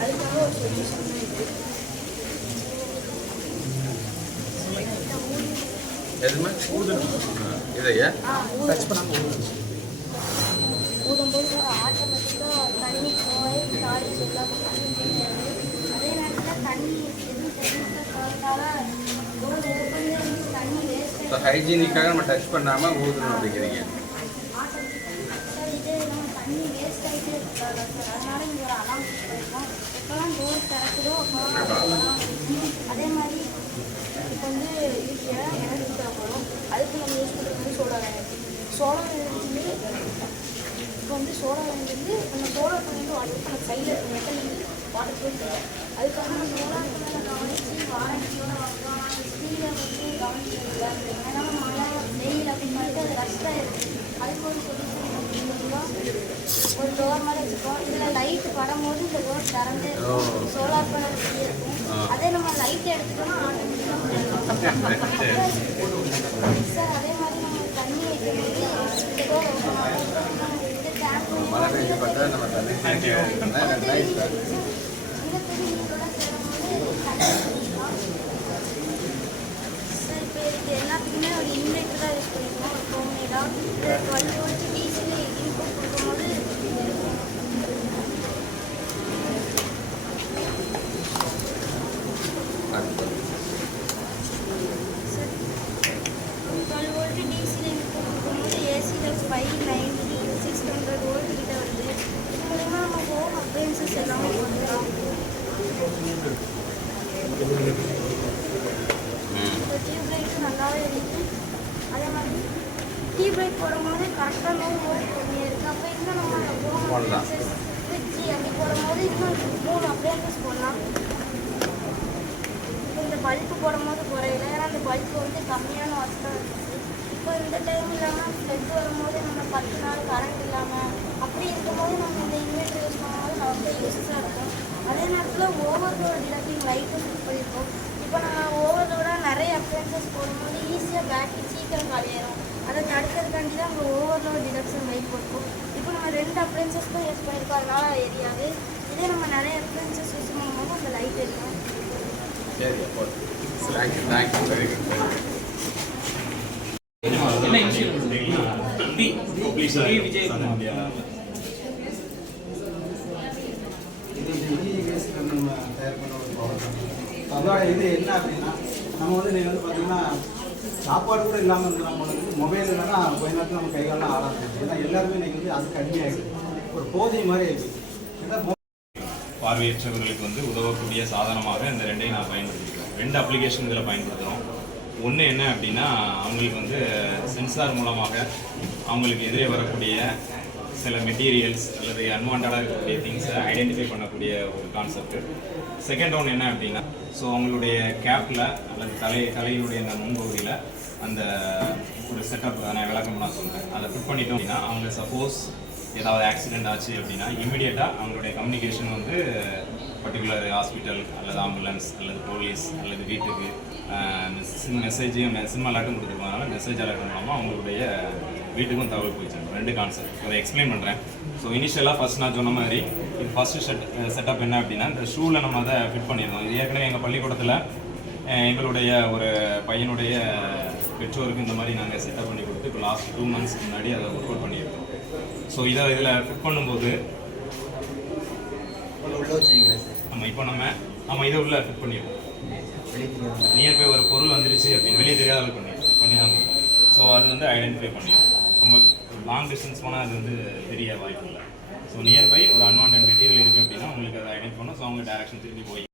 அதுக்காக ஒரு சொல்யூஷன் தான் இது எதுவுமே இதையா ஆ ஊதும் ஊதும்போது ஆட்டோமேட்டிக்காக தண்ணி போய் சாரி எல்லாம் அதே நேரத்தில் தண்ணி எதுவும் டெக்னிக்காக கலந்தால ஒரு ஓப்பன் தண்ணி வேஸ்ட் ஸோ ஹைஜீனிக்காக நம்ம டச் பண்ணாமல் ஊதணும் அப்படிங்கிறீங்க. தண்ணி இருக்காது அதே மாதிரி இப்போ வந்து யூஸ்வலாக தேவைப்படும் அதுக்கு நம்ம யூஸ் பண்ணுறது வந்து சோலார் எனர்ஜி சோலார் எனர்ஜி இப்போ வந்து சோலார் எனர்ஜி வந்து நம்ம சோலார் பண்ணிட்டு வாட்டர் பண்ண சைடில் இருக்க மெட்டல் வந்து வாட்டர் ப்ரூஃப் அதுக்காக நம்ம சோலார் பண்ண வாரண்டியோட வாங்கலாம் ஸ்டீலை வந்து கவனிக்கிறதில்ல ஏன்னா மழை வெயில் அப்படின்னு சொல்லிட்டு அது ரஷ்ட் ஆயிருக்கு அதுக்கு ஒரு சொல்யூஷன் ஒரு வச்சுருக்கோம் இதில் லைட் படும்போது இந்த டோர் திறந்து சோலார் பேனல் இருக்கும். அதே நம்ம லைட் எடுத்துட்டோம்னா ஆட்டோமேட்டிக்காக சார் அதே மாதிரி நம்ம தண்ணி வைக்கும்போது இந்த டோர் ஓப்பன் ஆகும் இந்த டேங்க் மழை பெய்ஞ்சு பார்த்தா நம்ம தண்ணி தேங்கிடும் நைஸ் சார் இந்த தண்ணி இதோட சேரும்போது தண்ணி குடிக்கலாம். சார் இப்போ இது எல்லாத்துக்குமே ஒரு இன்வெர்ட்டர் தான் யூஸ் பண்ணிருக்கோம் ஒரு ஹோம்மேடாக இது டுவெல் வோல்ட் டிசியில் இன்புட் கொடுக்கும்போது டுவெல் வோல்ட் டிசியில் இன்புட் கொடுக்கும்போது ஏசியில் five ninety six hundred volt கிட்ட வருது இது மூலமா நம்ம ஹோம் அப்ளைன்சஸ் எல்லாமே பண்ணலாம் இந்த டியூப் லைட்டும் நல்லாவே எரியுது அதே மாதிரி டியூப் லைட் போடும்போது கரெக்டாக நோ வோல்ட் பண்ணியிருக்கு அப்போ இன்னும் நம்ம ஹோம் போடலாம். அப்ளைன்சஸ் ஃப்ரிட்ஜி அப்படி போடும்போது இன்னும் மூணு அப்ளைன்சஸ் போடலாம் இப்போ இந்த பல்ப்பு போடும்போது குறையில. ஏன்னா அந்த பல்ப்பு வந்து கம்மியான இருக்குது இப்போ இந்த டைம் இல்லாமல் ஃப்ளட் வரும்போது நம்ம பத்து நாள் கரண்ட் இல்லாமல் அப்படி இருக்கும்போது நம்ம இந்த இன்வெர்டர் யூஸ் பண்ணும்போது நமக்கு யூஸஸாக இருக்கும். அதே நேரத்தில் ஓவர்லோட் டிடக்டிங் லைட்டும் யூஸ் பண்ணியிருக்கோம் இப்போ நம்ம ஓவர்லோடாக நிறைய அப்ளைன்சஸ் போடும்போது ஈஸியாக பேட்டரி சீக்கிரம் காலியாயிரும் அதை தடுக்கிறதுக்காண்டி தான் நம்ம ஓவர்லோட் டிடக்ஷன் லைட் போட்டிருக்கோம் இப்போ நம்ம ரெண்டு அப்ளைன்சஸ் தான் யூஸ் பண்ணியிருக்கோம் அதனால எரியாது இதே நம்ம நிறைய அப்ளைன்சஸ் யூஸ் பண்ணும்போது அந்த லைட் எரியும் சரி thank you thank you very good என்ன இனிஷியல் விஜய் அதோட இது என்ன அப்படின்னா நம்ம வந்து நீங்கள் வந்து பார்த்தீங்கன்னா சாப்பாடு கூட இல்லாமல் இருக்கிற நம்ம வந்து மொபைல் இல்லைன்னா கொஞ்ச நேரத்தில் நம்ம கை ஆடாது ஏன்னா எல்லாருமே இன்றைக்கி வந்து அது அடிமையாகிடுது ஒரு போதை மாதிரி ஆகிடுது ஏன்னா பார்வையற்றவர்களுக்கு வந்து உதவக்கூடிய சாதனமாக இந்த ரெண்டையும் நான் பயன்படுத்திக்கிறேன். ரெண்டு அப்ளிகேஷன் இதில் பயன்படுத்துகிறோம் ஒன்று என்ன அப்படின்னா அவங்களுக்கு வந்து சென்சார் மூலமாக அவங்களுக்கு எதிரே வரக்கூடிய சில மெட்டீரியல்ஸ் அல்லது அன்வான்டாக இருக்கக்கூடிய திங்ஸை ஐடென்டிஃபை பண்ணக்கூடிய ஒரு கான்செப்ட் செகண்ட் ஒன் என்ன அப்படின்னா ஸோ அவங்களுடைய கேப்பில் அல்லது தலை தலையினுடைய அந்த முன்பகுதியில் அந்த ஒரு செட்டப் நான் விளக்கம் நான் சொல்கிறேன் அதை ஃபிட் பண்ணிட்டோம் அப்படின்னா அவங்க சப்போஸ் ஏதாவது ஆக்சிடெண்ட் ஆச்சு அப்படின்னா இமீடியட்டாக அவங்களுடைய கம்யூனிகேஷன் வந்து பர்டிகுலர் ஹாஸ்பிட்டல் அல்லது ஆம்புலன்ஸ் அல்லது போலீஸ் அல்லது வீட்டுக்கு மெசேஜையும் சிம் அலர்ட்டும் கொடுத்துருக்கனால மெசேஜ் அலர்ட் மூலமாக அவங்களுடைய வீட்டுக்கும் தகவல் போய் சேரும் ரெண்டு கான்செப்ட் அதை எக்ஸ்பிளைன் பண்ணுறேன் ஸோ இனிஷியலாக ஃபர்ஸ்ட் நான் சொன்ன மாதிரி இது ஃபஸ்ட்டு செட் செட்டப் என்ன அப்படின்னா இந்த ஷூவில் நம்ம அதை ஃபிட் பண்ணியிருந்தோம் இது ஏற்கனவே எங்கள் பள்ளிக்கூடத்தில் எங்களுடைய ஒரு பையனுடைய பெற்றோருக்கு இந்த மாதிரி நாங்கள் செட்டப் பண்ணி கொடுத்து இப்போ லாஸ்ட் டூ மந்த்ஸ் முன்னாடி அதை ஒர்க் அவுட் பண்ணியிருக்கோம். ஸோ இதை இதில் ஃபிட் பண்ணும்போது நம்ம இப்போ நம்ம நம்ம இதை உள்ள ஃபிட் பண்ணிடுவோம். நியர்பை ஒரு பொருள் வந்துருச்சு அப்படின்னு வெளியே தெரியாத அளவுக்கு பண்ணி பண்ணி தான் ஸோ அது வந்து ஐடென்டிஃபை பண்ணிடும். ரொம்ப லாங் டிஸ்டன்ஸ் போனால் அது வந்து தெரிய வாய்ப்பு இல்லை. ஸோ நியர்பை ஒரு அன்வான்ட் மெட்டீரியல் இருக்குது அப்படின்னா உங்களுக்கு அதை ஐடென்ட் பண்ணோம் ஸோ அவங்க டேரக்ஷன் திரும்பி போய்